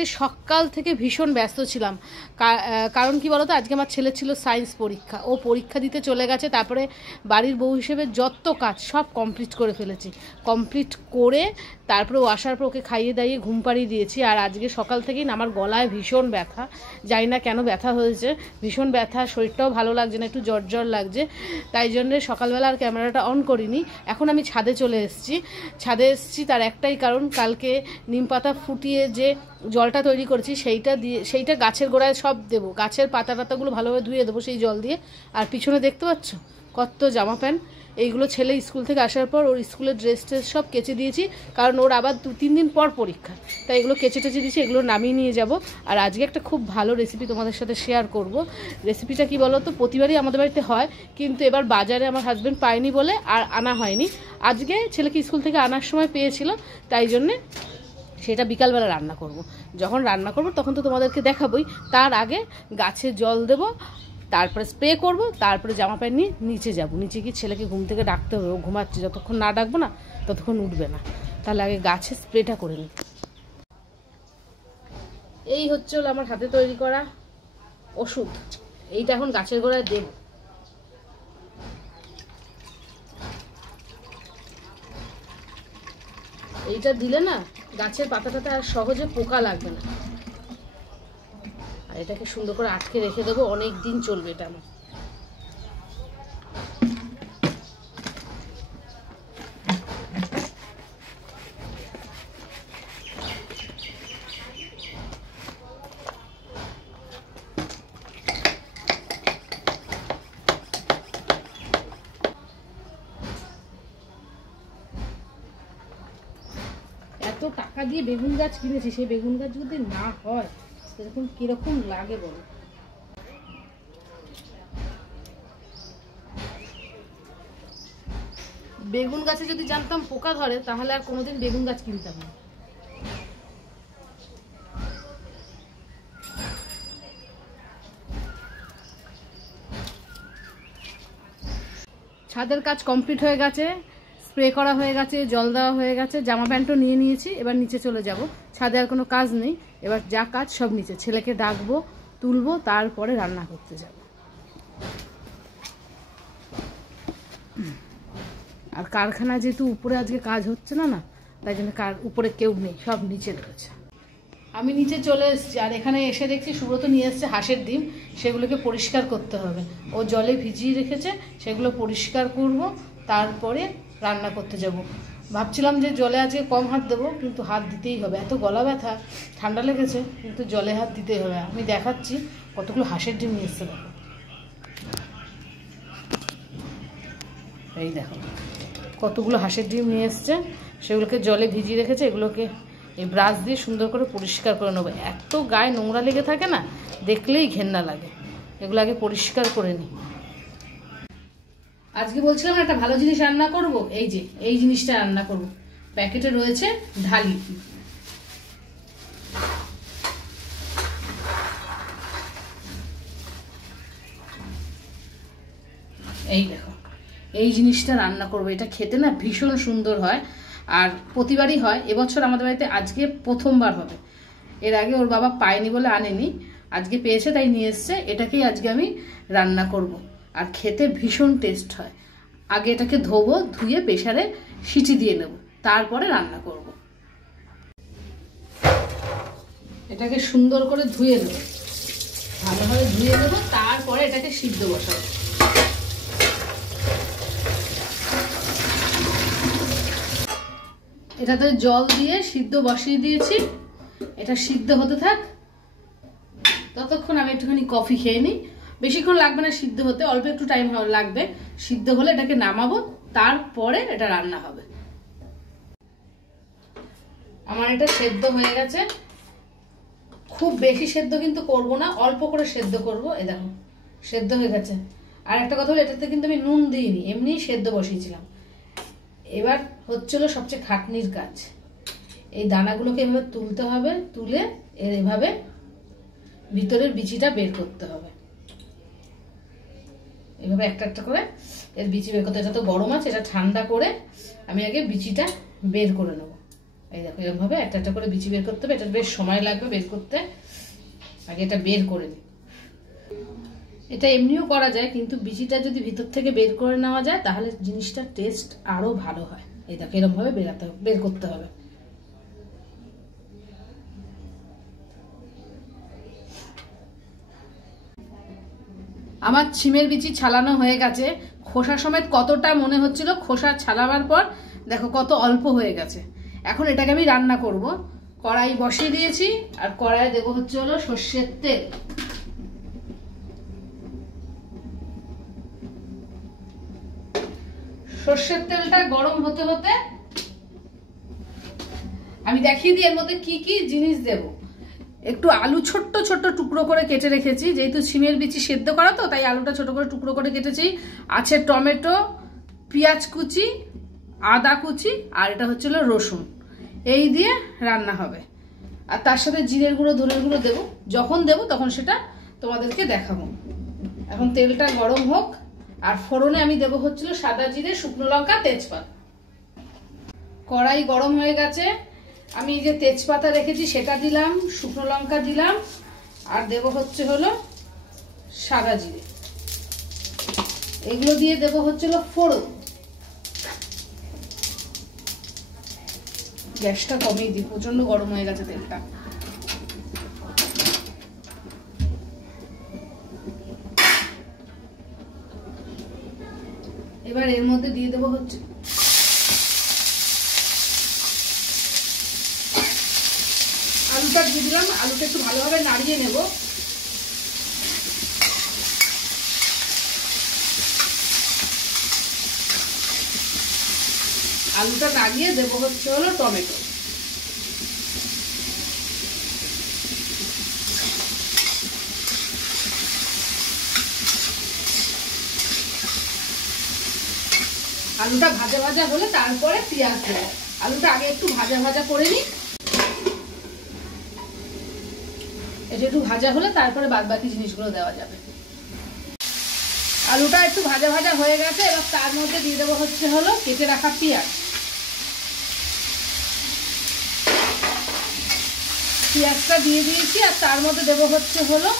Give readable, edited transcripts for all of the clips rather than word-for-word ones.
আজকে সকাল থেকে ভীষণ ব্যস্ত ছিলাম। কারণ কি বলতো, আজকে আমার ছেলে ছিল সায়েন্স পরীক্ষা, ও পরীক্ষা দিতে চলে গেছে। তারপরে বাড়ির বউ হিসেবে যত কাজ সব কমপ্লিট করে ফেলেছি। কমপ্লিট করে তারপরে ও আসার পর ওকে খাইয়ে দাইয়ে ঘুম পাড়িয়ে দিয়েছি। আর আজকে সকাল থেকেই না আমার গলায় ভীষণ ব্যথা, জানি না কেন ব্যথা হয়েছে, ভীষণ ব্যথা, শরীরটাও ভালো লাগছে না, একটু জ্বর জ্বর লাগছে। তাই জন্যে সকালবেলা আর ক্যামেরাটা অন করিনি। এখন আমি ছাদে চলে এসেছি। ছাদে এসেছি তার একটাই কারণ, কালকে নিম পাতা ফুটিয়ে যে জলটা তৈরি করেছি সেইটা গাছের গোড়ায় সব দেবো, গাছের পাতা টাতাগুলো ভালোভাবে ধুয়ে দেবো সেই জল দিয়ে। আর পিছনে দেখতে পাচ্ছ কত জামা প্যান্ট, এইগুলো ছেলে স্কুল থেকে আসার পর ওর স্কুলের ড্রেস ট্রেস সব কেচে দিয়েছি, কারণ ওর আবার 2-3 দিন পর পরীক্ষা, তাই এগুলো কেচে টেচে দিয়েছি, এগুলো নামিয়ে নিয়ে যাব। আর আজকে একটা খুব ভালো রেসিপি তোমাদের সাথে শেয়ার করব। রেসিপিটা কি বলো তো, প্রতিবারই আমাদের বাড়িতে হয়, কিন্তু এবার বাজারে আমার হাজব্যান্ড পায়নি বলে আর আনা হয়নি। আজকে ছেলেকে স্কুল থেকে আনার সময় পেয়েছিল, তাই জন্যে সেটা বিকালবেলা রান্না করব। যখন রান্না করব তখন তো তোমাদেরকে দেখাবই। তার আগে গাছে জল দেব, তারপরে স্প্রে করব, তারপরে জামা প্যান্ট নিয়ে নিচে যাব। নিচে গিয়ে ছেলেকে ঘুম থেকে ডাকতে হবে, ও ঘুমাচ্ছে, যতক্ষণ না ডাকবো না ততক্ষণ উঠবে না। তাহলে আগে গাছে স্প্রেটা করে নিই। এই হচ্ছে হলো আমার হাতে তৈরি করা ওষুধ, এইটা এখন গাছের গোড়ায় দেব। এইটা দিলে না গাছের পাতাটাতে আর সহজে পোকা লাগবে না। আর এটাকে সুন্দর করে আটকে রেখে দেবো, অনেক দিন চলবে এটা আমার। এত টাকা দিয়ে বেগুন গাছ কিনেছি, সেই বেগুন গাছ যদি না হয় সেরকম কিরকম লাগে বলো। বেগুন গাছে যদি জানতাম পোকা ধরে তাহলে আর কোনোদিন বেগুন গাছ কিনতাম না। ছাদের কাজ কমপ্লিট হয়ে গেছে, স্প্রে করা হয়ে গেছে, জল দেওয়া হয়ে গেছে, জামা প্যান্টও নিয়ে নিয়েছি। এবার নিচে চলে যাব। ছাদে আর কোনো কাজ নেই, এবার যা কাজ সব নিচে। ছেলেকে ডাকবো, তুলবো, তারপরে রান্না করতে যাব। আর কারখানা যেহেতু উপরে আজকে কাজ হচ্ছে না, তাই জন্য উপরে কেউ নেই, সব নিচে রয়েছে। আমি নিচে চলে এসেছি, আর এখানে এসে দেখছি সুব্রত নিয়ে এসছে হাঁসের ডিম, সেগুলোকে পরিষ্কার করতে হবে। ও জলে ভিজিয়ে রেখেছে, সেগুলো পরিষ্কার করব, তারপরে রান্না করতে যাব। ভাবছিলাম যে জলে আজকে কম হাত দেবো, কিন্তু হাত দিতেই হবে, এত গলা ব্যথা, ঠান্ডা লেগেছে, কিন্তু জলে হাত দিতেই হবে। আমি দেখাচ্ছি কতগুলো হাঁসের ডিম নিয়ে এসছে, দেখো, এই দেখো কতগুলো হাঁসের ডিম নিয়ে এসছে, সেগুলোকে জলে ভিজিয়ে রেখেছে। এগুলোকে এই ব্রাশ দিয়ে সুন্দর করে পরিষ্কার করে নেবো। এত গায়ে নোংরা লেগে থাকে না, দেখলেই ঘেন্না লাগে। এগুলো আগে পরিষ্কার করে নিই। আজকে বলছিলাম একটা ভালো জিনিস রান্না করব, এই যে এই জিনিসটা রান্না করব। প্যাকেটে রয়েছে ঢালি। এই দেখো, এই জিনিসটা রান্না করব। এটা খেতে না ভীষণ সুন্দর হয়, আর প্রতিবারই হয়। এবছর আমাদের বাড়িতে আজকে প্রথমবার হবে। এর আগে ওর বাবা পায়নি বলে আনেনি, আজকে পেয়েছে তাই নিয়ে এসছে। এটাকেই আজকে আমি রান্না করব, আর খেতে ভীষণ টেস্ট হয়। আগে এটাকে ধোবো, ধুয়ে প্রেসারে সিটি দিয়ে নেব, তারপরে রান্না করব। এটাকে সুন্দর করে ধুয়ে নেব, ভালোভাবে ধুয়ে নেব, তারপরে এটাকে সিদ্ধ বসাবো। এটাতে জল দিয়ে সিদ্ধ বসিয়ে দিয়েছি, এটা সিদ্ধ হতে থাক। ততক্ষণ আমি একটুখানি কফি খেয়ে নিই। বেশিক্ষণ লাগবে না সিদ্ধ হতে, অল্প একটু টাইম লাগবে। সিদ্ধ হলে এটাকে নামাবো, তারপরে এটা রান্না হবে। আমার এটা সেদ্ধ হয়ে গেছে, খুব বেশি সেদ্ধ কিন্তু করব না, অল্প করে সেদ্ধ করব। এই দেখো সেদ্ধ হয়ে গেছে। আর একটা কথা হলো, এটাতে কিন্তু আমি নুন দিইনি, এমনি সেদ্ধ বসিয়েছিলাম। এবার হচ্ছিল সবচেয়ে খাটনির কাজ, এই দানাগুলোকে এভাবে তুলতে হবে, তুলে এর এভাবে ভিতরের বিচিটা বের করতে হবে। এভাবে একটা একটা করে এর বিচি বের করতে। এটা তো গরম আছে, এটা ঠান্ডা করে আমি আগে বিচিটা বের করে নেব। এই দেখো এরকম ভাবে একটা একটা করে বিচি বের করতে হবে। এটা বেশ সময় লাগবে বের করতে, আগে এটা বের করে নিই। এটা এমনিও করা যায়, কিন্তু বিচিটা যদি ভিতর থেকে বের করে নেওয়া যায় তাহলে জিনিসটার টেস্ট আরো ভালো হয়। এই দেখো এরকম ভাবে বের করতে হবে। আমার ছিমের বিচি ছালানো হয়ে গেছে, খোসা সমেত কতটা মনে হচ্ছিল, খোসা ছালাবার পর দেখো কত অল্প হয়ে গেছে। এখন এটাকে আমি রান্না করব। কড়াই বসিয়ে দিয়েছি, আর কড়াইয়ে দেবো হচ্ছে হলো সর্ষের তেল। সর্ষের তেলটা গরম হতে হতে আমি দেখিয়ে দিই এর মধ্যে কি কি জিনিস দেব। একটু আলু ছোট্ট ছোট্ট টুকরো করে কেটে রেখেছি, যেহেতু সিমের বিচি সেদ্ধ করা তো তাই আলুটা ছোট করে টুকরো করে কেটেছি। আছে টমেটো, পেঁয়াজ কুচি, আদা কুচি, আর এটা হচ্ছে রসুন। এই দিয়ে রান্না হবে। আর তার সাথে জিরের গুঁড়ো ধনের গুঁড়ো দেবো, যখন দেবো তখন সেটা তোমাদেরকে দেখাবো। এখন তেলটা গরম হোক, আর ফোড়নে আমি দেবো হচ্ছিল সাদা জিরে, শুকনো লঙ্কা, তেজপাতা। কড়াই গরম হয়ে গেছে, আমি যে তেজপাতা রেখেছি সেটা দিলাম, শুকনো লঙ্কা দিলাম, আর দেবো হচ্ছে হলো সাদা জিরে। এগুলো দিয়ে দেবো হচ্ছিল ফোড়ন। গ্যাসটা কমিয়ে দিই, প্রচন্ড গরম হয়ে গেছে তেলটা। এবার এর মধ্যে দিয়ে দেবো হচ্ছে আলুটা দিয়ে দিলাম। আলুটা একটু ভালোভাবে নাড়িয়ে নেব। আলুটা নাড়িয়ে দেবো হচ্ছে হলো টমেটো। আলুটা ভাজা ভাজা হলে তারপরে পেঁয়াজ দেবো। আলুটা আগে একটু ভাজা ভাজা করে নিই, এটা একটু ভাজা হলে তারপরে বাদ বাকি জিনিসগুলো দেওয়া যাবে। আলুটা একটু ভাজা ভাজা হয়ে গেছে, এবার তার মধ্যে দিয়ে দেবো হচ্ছে হলো কেটে রাখা পেঁয়াজ। পেঁয়াজটা দিয়ে দিয়েছি, আর তার মধ্যে দেবো হচ্ছে হলো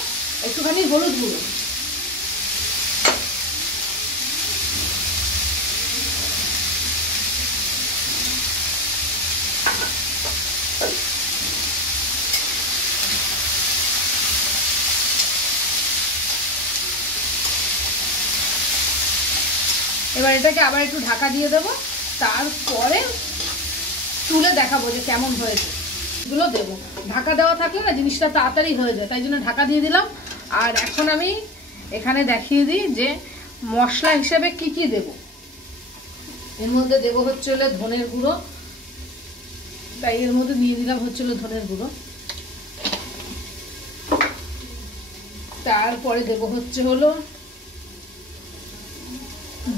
একটুখানি হলুদ গুঁড়ো। এবার এটাকে আবার একটু ঢাকা দিয়ে দেবো, তারপরে তুলে দেখাবো যে কেমন হয়েছে। এগুলো দেবো, ঢাকা দেওয়া থাকলে না জিনিসটা তাড়াতাড়ি হয়ে যায়, তাই জন্য ঢাকা দিয়ে দিলাম। আর এখন আমি এখানে দেখিয়ে দিই যে মশলা হিসেবে কি কি দেব। এর মধ্যে দেবো হচ্ছে হলো ধনের গুঁড়ো, তাই এর মধ্যে দিয়ে দিলাম হচ্ছে হলো ধনের গুঁড়ো। তারপরে দেবো হচ্ছে হলো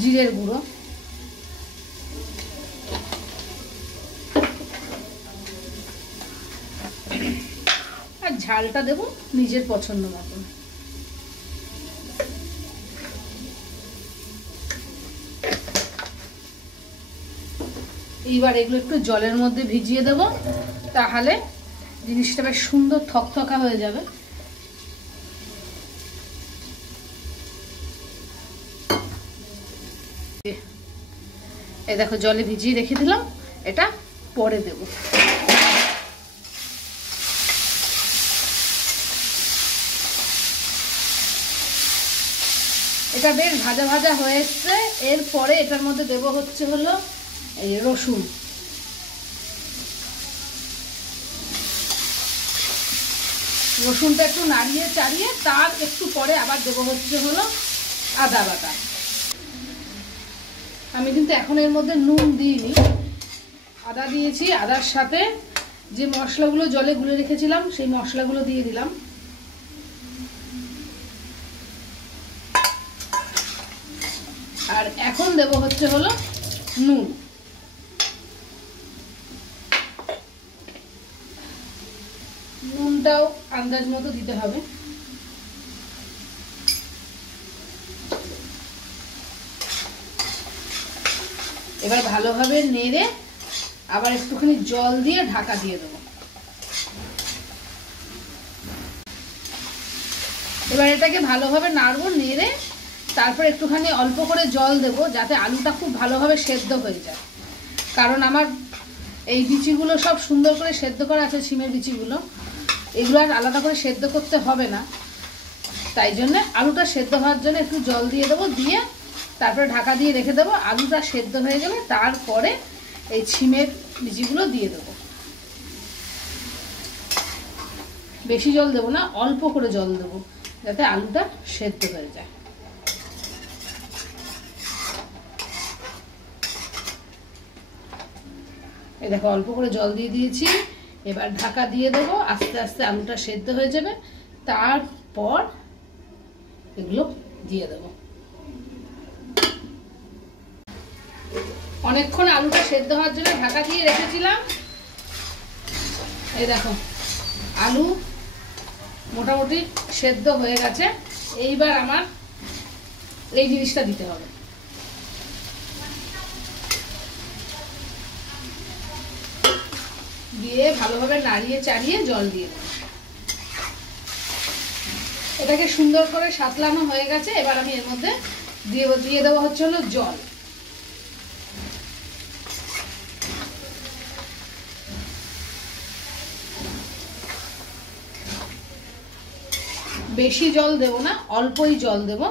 জিরের গুঁড়ো, আর ঝালটা দেবো নিজের পছন্দ মতন। এইবার এগুলো একটু জলের মধ্যে ভিজিয়ে দেবো, তাহলে জিনিসটা বেশ সুন্দর থকথকা হয়ে যাবে। এই দেখো জলে ভিজিয়ে রেখে দিলাম, এটা পরে দেব। এটা বেশ ভাজা ভাজা হয়ে এসছে। এরপরে এটার মধ্যে দেব হচ্ছে হলো এই রসুন। রসুনটা একটু নাড়িয়ে চাড়িয়ে তার একটু পরে আবার দেব হচ্ছে হলো আদা বাটা। আমি কিন্তু এখন এর মধ্যে নুন দিইনি, আদা দিয়েছি। আদার সাথে যে মশলাগুলো জলে গুলে রেখেছিলাম সেই মশলাগুলো দিয়ে দিলাম। আর এখন দেব হচ্ছে হলো নুন। নুনটাও আন্দাজ মতো দিতে হবে। এবার ভালোভাবে নেড়ে আবার একটুখানি জল দিয়ে ঢাকা দিয়ে দেবো। এবার এটাকে ভালোভাবে নাড়বো, নেড়ে তারপর একটুখানি অল্প করে জল দেব যাতে আলুটা খুব ভালোভাবে সেদ্ধ হয়ে যায়। কারণ আমার এই বিচিগুলো সব সুন্দর করে সেদ্ধ করা আছে, সিমের বিচিগুলো, এগুলো আর আলাদা করে সেদ্ধ করতে হবে না। তাই জন্য আলুটা সেদ্ধ হওয়ার জন্য একটু জল দিয়ে দেবো, দিয়ে তারপরে ঢাকা দিয়ে রেখে দেবো। আলুটা সেদ্ধ হয়ে গেলে তারপরে এই সিমের বিচিগুলো দিয়ে দেবো। বেশি জল দেবো না, অল্প করে জল দেবো যাতে আলুটা সেদ্ধ হয়ে যায়। এই দেখো অল্প করে জল দিয়ে দিয়েছি, এবার ঢাকা দিয়ে দেবো, আস্তে আস্তে আলুটা সেদ্ধ হয়ে যাবে। তারপর এগুলো দিয়ে দেবো। অনেকক্ষণ আলুটা সেদ্ধ হওয়ার জন্য ঢাকা দিয়ে রেখেছিলাম। এই দেখো আলু মোটামুটি সেদ্ধ হয়ে গেছে। এইবার আমার এই জিনিসটা দিতে হবে, দিয়ে ভালোভাবে নাড়িয়ে চাড়িয়ে জল দিয়ে দেবো। এটাকে সুন্দর করে সাতলানো হয়ে গেছে। এবার আমি এর মধ্যে দিয়ে দেবো হচ্ছে হলো জল। বেশি জল দেব না, অল্পই জল দেব,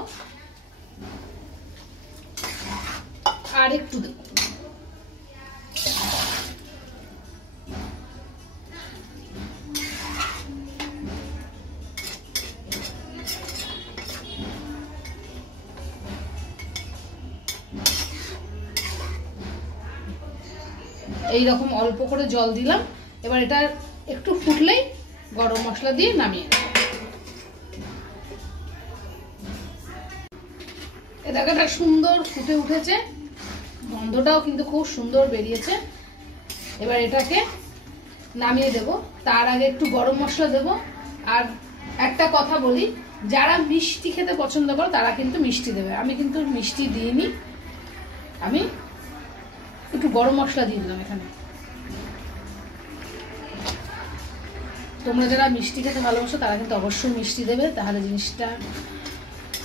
আর একটু দেব। এইরকম অল্প করে জল দিলাম। এবার এটা একটু ফুটলেই গরম মশলা দিয়ে নামিয়ে নেব। এটা সুন্দর ফুটে উঠেছে, গন্ধটাও কিন্তু খুব সুন্দর বেরিয়েছে। এবার এটাকে নামিয়ে দেব। তার আগে একটু গরম মশলা দেব। আর একটা কথা বলি, যারা মিষ্টি খেতে পছন্দ করে তারা কিন্তু মিষ্টি দেবে, আমি কিন্তু মিষ্টি দিইনি, আমি একটু গরম মশলা দিয়ে দিলাম এখানে। তোমরা যারা মিষ্টি খেতে ভালোবাসো তারা কিন্তু অবশ্যই মিষ্টি দেবে, তাহলে জিনিসটা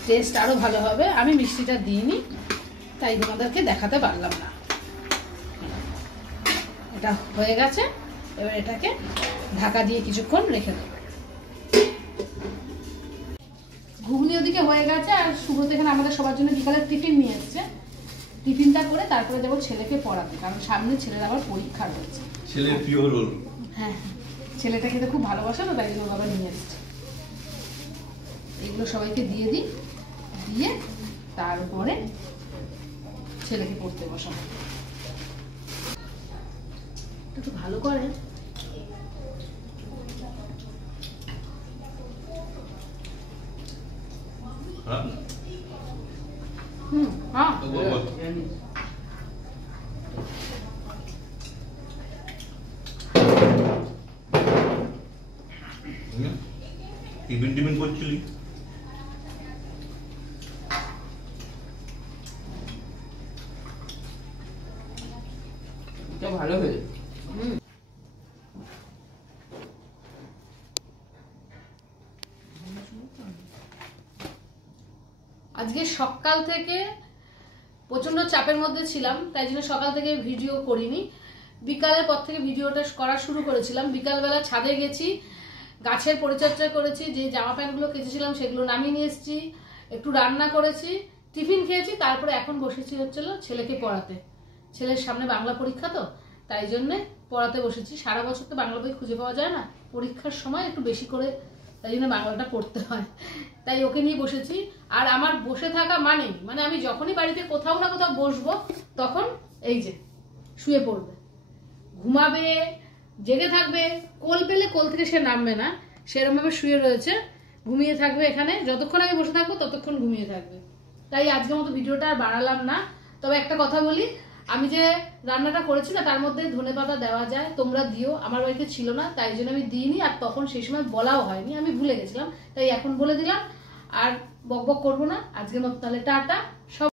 টেস্ট আরো ভালো হবে। আমি মিষ্টিটা দিইনি, তাই তোমাদেরকে দেখাতে পারলাম না। এটা হয়ে গেছে। এবার এটাকে ঢাকা দিয়ে কিছুক্ষণ রেখে দেবো। ঘুগনি ওদিকে হয়ে গেছে, আর সুব্রত এখানে আমাদের সবার জন্য বিকালের টিফিন নিয়ে এসেছে। টিফিনটা করে তারপরে যাবো ছেলেকে পড়াতে, কারণ সামনে ছেলের আবার পরীক্ষা রয়েছে। ছেলের প্রিয় রোল। হ্যাঁ, ছেলেটা খেতে খুব ভালোবাসে তো, তাই জন্য বাবা নিয়ে এসেছে। এগুলো সবাইকে দিয়ে দিই, দিয়ে তারপরে ছেলেকে পড়তে বসাবো। একটু ভালো করে টিফিন টিফিন করছিলি? ভালো হয়েছে। আজকে সকাল থেকে প্রচন্ড চাপের মধ্যে ছিলাম, তাই জন্য সকাল থেকে ভিডিও করিনি। বিকালের পর থেকে ভিডিওটা করা শুরু করেছিলাম। বিকালবেলা ছাদে গেছি, গাছের পরিচর্যা করেছি, যে জামা প্যান্টগুলো কেচেছিলাম সেগুলো নামিয়ে নিয়ে এসেছি, একটু রান্না করেছি, টিফিন খেয়েছি, তারপরে এখন বসেছি হচ্ছিল ছেলেকে পড়াতে। ছেলের সামনে বাংলা পরীক্ষা তো, তাই জন্যে পড়াতে বসেছি। সারা বছর তো বাংলা বই খুঁজে পাওয়া যায় না, পরীক্ষার সময় একটু বেশি করে তাই জন্য বাংলাটা পড়তে হয়, তাই ওকে নিয়ে বসেছি। আর আমার বসে থাকা মানে আমি যখনই বাড়িতে কোথাও না কোথাও বসবো তখন এই যে শুয়ে পড়বে, ঘুমাবে, জেগে থাকবে, কোল পেলে কোল থেকে সে নামবে না, সেরকমভাবে শুয়ে রয়েছে, ঘুমিয়ে থাকবে এখানে। যতক্ষণ আমি বসে থাকবো ততক্ষণ ঘুমিয়ে থাকবে। তাই আজকের মতো ভিডিওটা আর বাড়ালাম না। তবে একটা কথা বলি, আমি যে রান্নাটা করেছি না তার মধ্যে ধনেপাতা দেওয়া যায়, তোমরা দিও। আমার বাড়িতে ছিল না তাই জন্য আমি দিইনি, আর তখন সেই সময় বলাও হয়নি, আমি ভুলে গেছিলাম, তাই এখন বলে দিলাম। আর বকবক করবো না। আজকের মতো তাহলে টাটা। সব